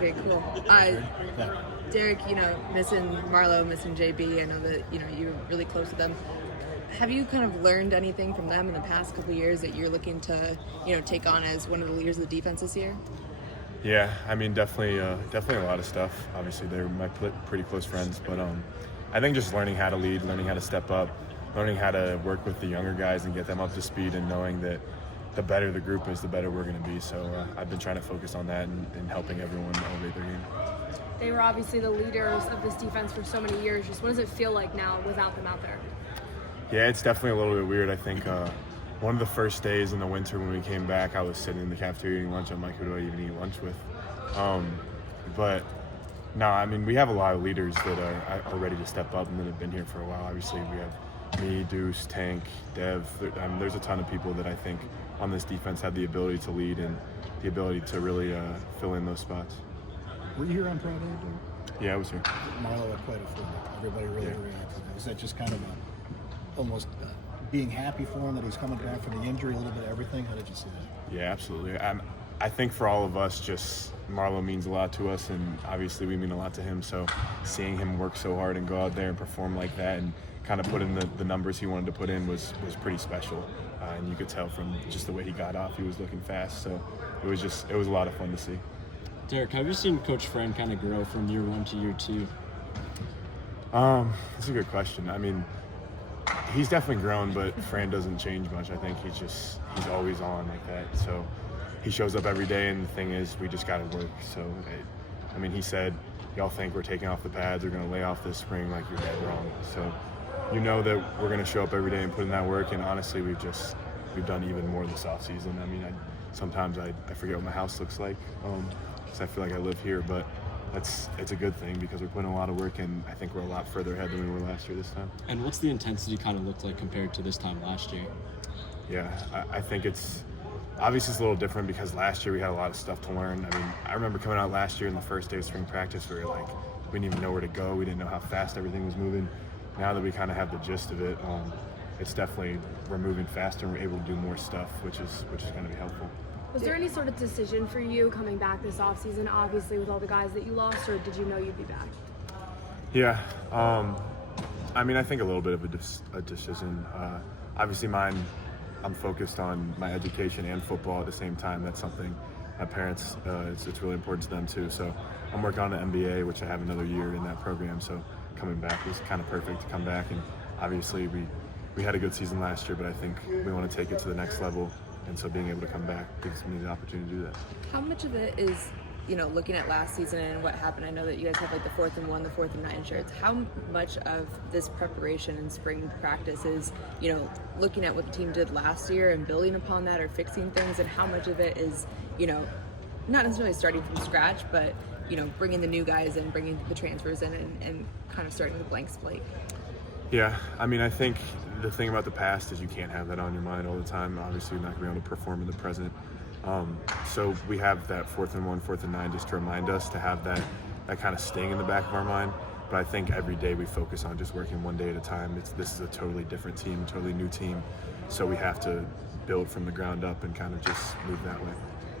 Okay, cool. Derek, missing Marlo, missing JB. I know that, you're really close with them. Have you kind of learned anything from them in the past couple of years that you're looking to, take on as one of the leaders of the defense this year? Yeah, I mean, definitely a lot of stuff. Obviously, they're my pretty close friends, but I think just learning how to lead, learning how to step up, learning how to work with the younger guys and get them up to speed, and knowing that the better the group is, the better we're going to be. So I've been trying to focus on that and helping everyone elevate their game. They were obviously the leaders of this defense for so many years. Just what does it feel like now without them out there? Yeah, it's definitely a little bit weird. I think one of the first days in the winter when we came back, I was sitting in the cafeteria eating lunch. I'm like, who do I even eat lunch with? But no, I mean, we have a lot of leaders that are ready to step up and that have been here for a while. Obviously, we have me, Deuce, Tank, Dev. There's a ton of people that I think on this defense have the ability to lead and the ability to really fill in those spots. Were you here on Friday, dude? Yeah, I was here. Marlo had quite a few. Everybody really reacted. Is that just kind of almost being happy for him that he's coming back from the injury, a little bit of everything? How did you see that? Yeah, absolutely. I think for all of us, just Marlo means a lot to us, and obviously we mean a lot to him. So seeing him work so hard and go out there and perform like that and kind of put in the numbers he wanted to put in was pretty special. And you could tell from just the way he got off, he was looking fast. So it was a lot of fun to see. Derek, have you seen Coach Fran kind of grow from year 1 to year 2? That's a good question. I mean, he's definitely grown, but Fran doesn't change much. I think he's always on like that. So he shows up every day, and the thing is, we just got to work. So, I mean, he said, y'all think we're taking off the pads, we're going to lay off this spring, like you're dead wrong. So you know that we're going to show up every day and put in that work, and honestly, we've done even more this offseason. I mean, sometimes I forget what my house looks like because I feel like I live here, but it's a good thing because we're putting a lot of work in. I think we're a lot further ahead than we were last year this time. And what's the intensity kind of looked like compared to this time last year? Yeah, I think it's obviously it's a little different because last year we had a lot of stuff to learn. I mean, I remember coming out last year in the first day of spring practice, we were like, we didn't even know where to go. We didn't know how fast everything was moving. Now that we kind of have the gist of it, it's definitely, we're moving faster and we're able to do more stuff, which is going to be helpful. Was there any sort of decision for you coming back this offseason, obviously with all the guys that you lost, or did you know you'd be back? Yeah, I mean, I think a little bit of a decision. Obviously mine, I'm focused on my education and football at the same time. That's something my parents, it's really important to them too. So I'm working on an MBA, which I have another year in that program. So coming back was kind of perfect to come back. And obviously we had a good season last year, but I think we want to take it to the next level. And so being able to come back gives me the opportunity to do that. How much of it is, looking at last season and what happened? I know that you guys have like the 4th and 1, the 4th and 9 shirts. How much of this preparation and spring practice is, looking at what the team did last year and building upon that or fixing things? And how much of it is, not necessarily starting from scratch, but, bringing the new guys in, bringing the transfers in and kind of starting with a blank slate? Yeah, I mean, I think the thing about the past is you can't have that on your mind all the time. Obviously, you're not going to be able to perform in the present. So we have that 4th and 1, 4th and 9 just to remind us to have that kind of sting in the back of our mind. But I think every day we focus on just working one day at a time. This is a totally different team, totally new team. So we have to build from the ground up and kind of just move that way.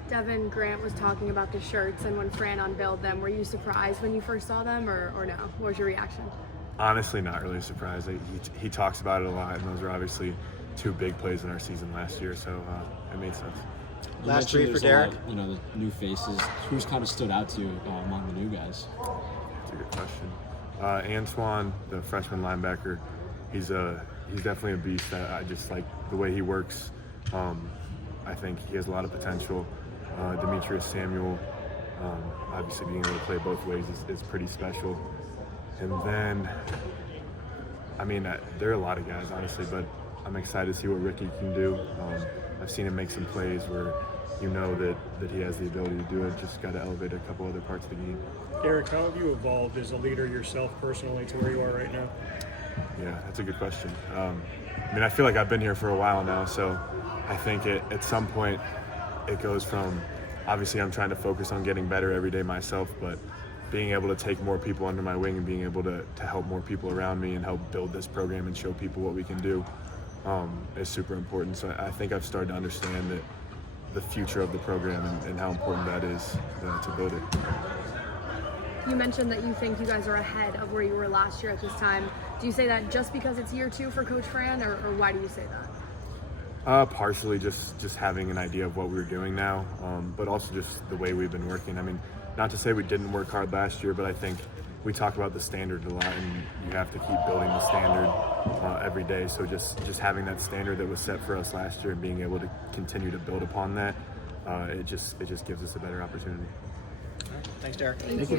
Devin Grant was talking about the shirts, and when Fran unveiled them, were you surprised when you first saw them, or no? What was your reaction? Honestly, not really surprised. He talks about it a lot, and those are obviously 2 big plays in our season last year, so it made sense. Last three for Derek. The new faces. Who's kind of stood out to you among the new guys? That's a good question. Antoine, the freshman linebacker, he's definitely a beast. I just like the way he works. I think he has a lot of potential. Demetrius Samuel, obviously being able to play both ways is pretty special. And then, I mean, there are a lot of guys, honestly, but I'm excited to see what Ricky can do. I've seen him make some plays where that he has the ability to do it, just got to elevate a couple other parts of the game. Derek, how have you evolved as a leader yourself personally to where you are right now? Yeah, that's a good question. I mean, I feel like I've been here for a while now, so I think at some point it goes from, obviously I'm trying to focus on getting better every day myself, but being able to take more people under my wing and being able to help more people around me and help build this program and show people what we can do is super important. So I think I've started to understand that the future of the program and how important that is to build it. You mentioned that you think you guys are ahead of where you were last year at this time. Do you say that just because it's year 2 for Coach Fran, or why do you say that? Partially just having an idea of what we were doing now, but also just the way we've been working. I mean, not to say we didn't work hard last year, but I think we talk about the standard a lot, and you have to keep building the standard every day. So just having that standard that was set for us last year and being able to continue to build upon that, it just gives us a better opportunity. Thanks, Derek. Thank you.